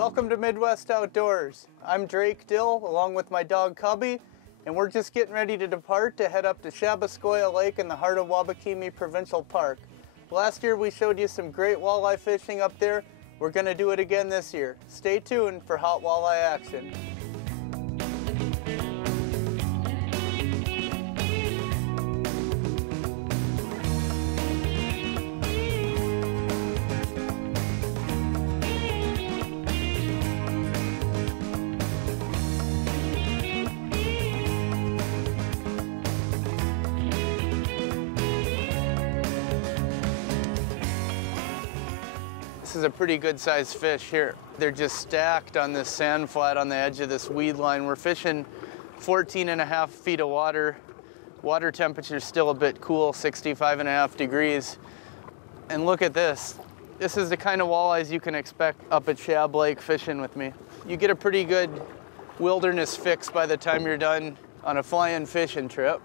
Welcome to Midwest Outdoors. I'm Drake Dill along with my dog Cubby, and we're just getting ready to depart to head up to Shabaskoya Lake in the heart of Wabakimi Provincial Park. Last year we showed you some great walleye fishing up there. We're going to do it again this year. Stay tuned for hot walleye action. This is a pretty good sized fish here. They're just stacked on this sand flat on the edge of this weed line. We're fishing 14.5 feet of water. Water temperature is still a bit cool, 65.5 degrees. And look at this. This is the kind of walleyes you can expect up at Shab Lake fishing with me. You get a pretty good wilderness fix by the time you're done on a fly-in fishing trip.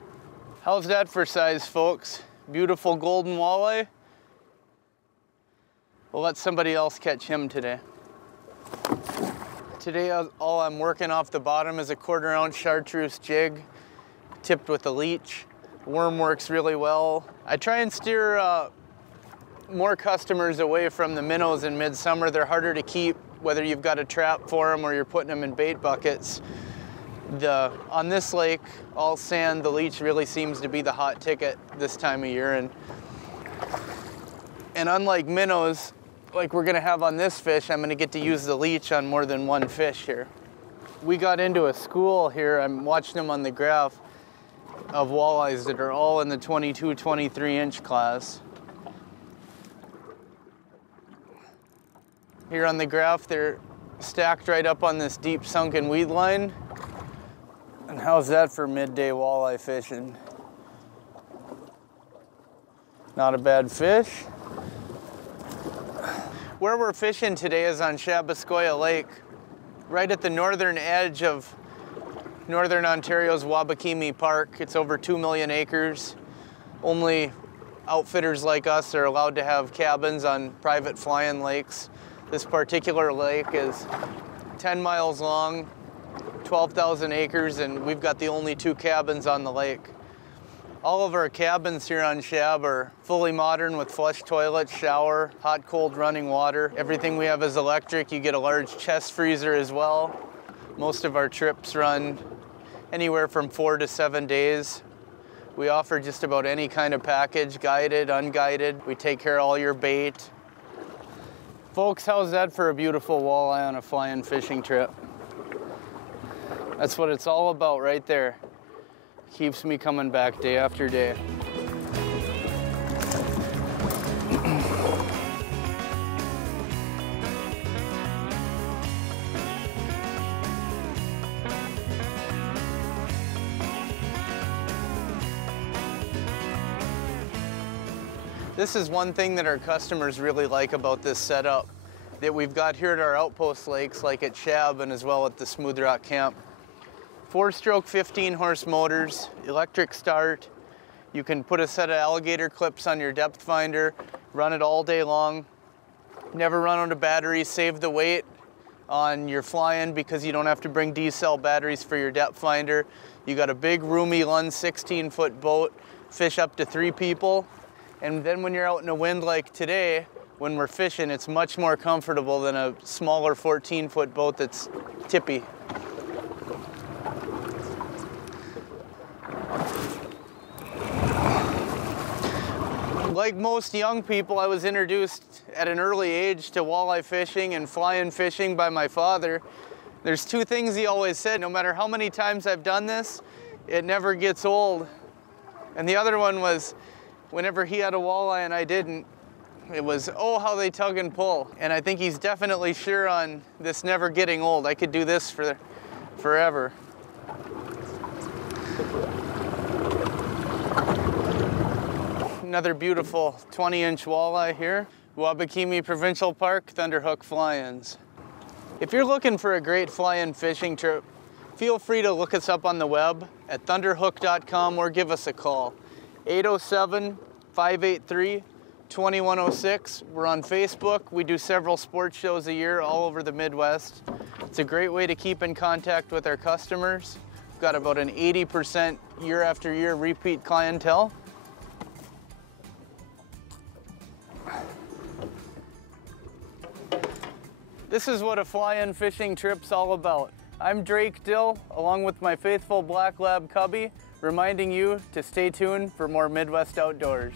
How's that for size, folks? Beautiful golden walleye. We'll let somebody else catch him today. Today, all I'm working off the bottom is a 1/4 ounce chartreuse jig, tipped with a leech. Worm works really well. I try and steer more customers away from the minnows in midsummer. They're harder to keep, whether you've got a trap for them or you're putting them in bait buckets. On this lake, all sand, the leech really seems to be the hot ticket this time of year. And unlike minnows, like we're gonna have on this fish, I'm gonna get to use the leech on more than one fish here. We got into a school here, I'm watching them on the graph, of walleyes that are all in the 22, 23 inch class. Here on the graph, they're stacked right up on this deep sunken weed line. And how's that for midday walleye fishing? Not a bad fish. Where we're fishing today is on Shabaskoya Lake, right at the northern edge of Northern Ontario's Wabakimi Park. It's over 2 million acres. Only outfitters like us are allowed to have cabins on private fly-in lakes. This particular lake is 10 miles long, 12,000 acres, and we've got the only 2 cabins on the lake. All of our cabins here on Shab are fully modern with flush toilets, shower, hot, cold running water. Everything we have is electric. You get a large chest freezer as well. Most of our trips run anywhere from 4 to 7 days. We offer just about any kind of package, guided, unguided. We take care of all your bait. Folks, how's that for a beautiful walleye on a fly-in fishing trip? That's what it's all about right there. Keeps me coming back day after day. This is one thing that our customers really like about this setup that we've got here at our outpost lakes, like at Shab and as well at the Smooth Rock Camp. 4-stroke 15-horse motors, electric start. You can put a set of alligator clips on your depth finder, run it all day long. Never run out of batteries, save the weight on your fly-in because you don't have to bring D-cell batteries for your depth finder. You got a big roomy Lund 16-foot boat, fish up to 3 people. And then when you're out in a wind like today, when we're fishing, it's much more comfortable than a smaller 14-foot boat that's tippy. Like most young people, I was introduced at an early age to walleye fishing and fly-in fishing by my father. There's 2 things he always said: no matter how many times I've done this, it never gets old. And the other one was, whenever he had a walleye and I didn't, it was, oh, how they tug and pull. And I think he's definitely sure on this never getting old. I could do this for forever. Another beautiful 20-inch walleye here. Wabakimi Provincial Park, Thunderhook fly-ins. If you're looking for a great fly-in fishing trip, feel free to look us up on the web at thunderhook.com or give us a call. 807-583 2106. We're on Facebook. We do several sports shows a year all over the Midwest. It's a great way to keep in contact with our customers. We've got about an 80% year after year repeat clientele. This is what a fly-in fishing trip's all about. I'm Drake Dill, along with my faithful Black Lab Cubby, reminding you to stay tuned for more Midwest Outdoors.